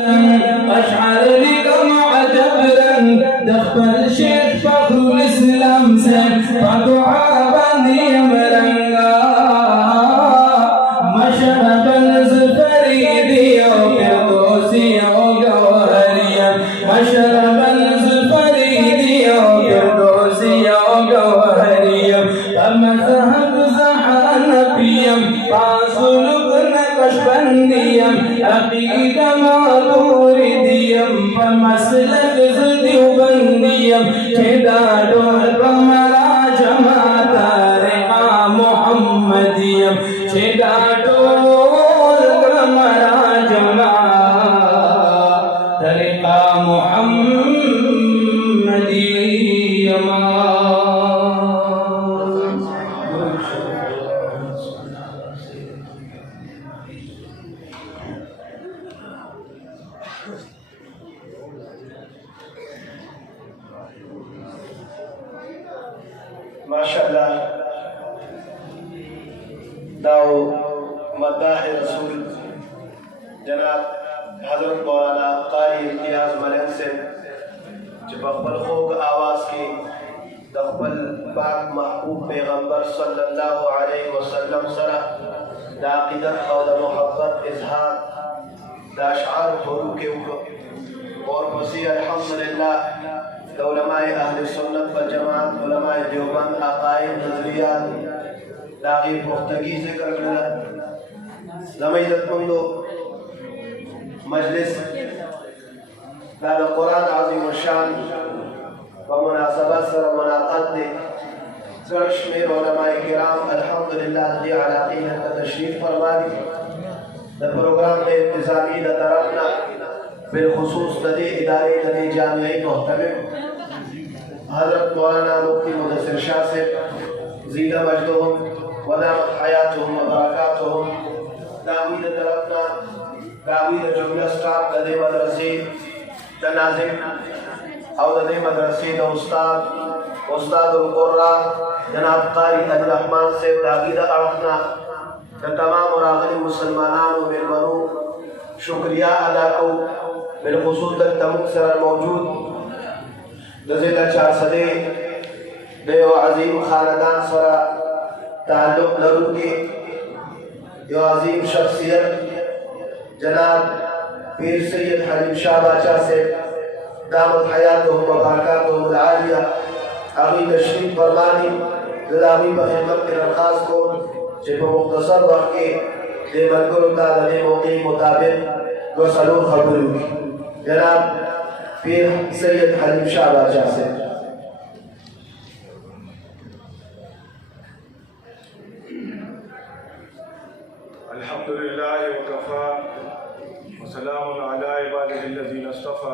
अशअर निकम अजबरन दफ्तर शेख फखरुल इस्लाम से फदुआ बंदियम रंगा मशरबन ज़फरीदियो फिरदौसियो गौहरिया मशरबन ज़फरीदियो फिरदौसियो गौहरिया मज़हब ज़हानफियम पासुलुक नक्शबंदियम अक़ीदा मातुरिदियम मसलक ज़देवबंदियम छेदाडोर कमरा जमात तरीक़ा मुहम्मदियम छेदाडोर कमरा जमात तरीक़ा मुहम्मदियम। माशाअल्लाह दाओ मद्दाह रसूल जनाब हज़रत मौलाना कारी इम्तियाज़ मलिक से जब अकबल खूब आवाज़ की दखबल पाक महबूब पैगम्बर सल्लल्लाहु अलैहि वसल्लम सरा दाक़िदत और मोहब्बत इजहार दाशार फरू के और वसी अल्हम्दुलिल्लाह उलमाए अहले सुन्नत वल जमात उलमाए देवबंद अक़ाइद नज़रियात दागी पुख्तगी से कर ज़मीदत मंदो मजलिस दाल कुरान आज़ीम शान व मुनासबत सर मुनाक़त दे गर्श में उलमाए किराम अल्हम्दुलिल्लाह दी अलाक़ीन का तशरीफ़ फरमा दी द प्रोग्राम में इंतज़ामी द तरफ़ना बिलखुसूस नदी इदारे नदी जामिया मोहतमिम हज़रत मौलाना मुफ्ती मुदस्सिर शाह से ज़ीदा मजदूम वदामत हयातुहुम व बरकातुहुम दावीद तरफ़ना दावीद जुमला स्टाफ दे मदरसे द नाज़िम और दे मदरसे द उस्तादुल कुर्रा जनाब कारी अब्दुल रहमान से दावीद अरफ़ना द तमाम राग़िब मुसलमानान बिलमनु शुक्रिया अदा को बिलखुसूस तमुक सर मौजूद दज़िला 400 देव अजीम खानदान सरा ताल्लुक़ लरू के यो अजीम शख्सियत जनाब पीर सैयद हलीम शाह बादशाह से दामत हयातुहुम व बरकातुहुम आलिया अभी तशरीफ़ फरमानी ज़िलामी पर खिदमत के दरख्वास्त को जब मुख्तसर वक्त के दे मलकुल तादने मौके मुताबिक दो सलूर खबरू जनाब पीर सैयद हलीम शाह बादशाह से अल्हम्दुलिल्लाह व कफ़ा व सलामुन अला इबादिहिल्लज़ीना इस्तफ़ा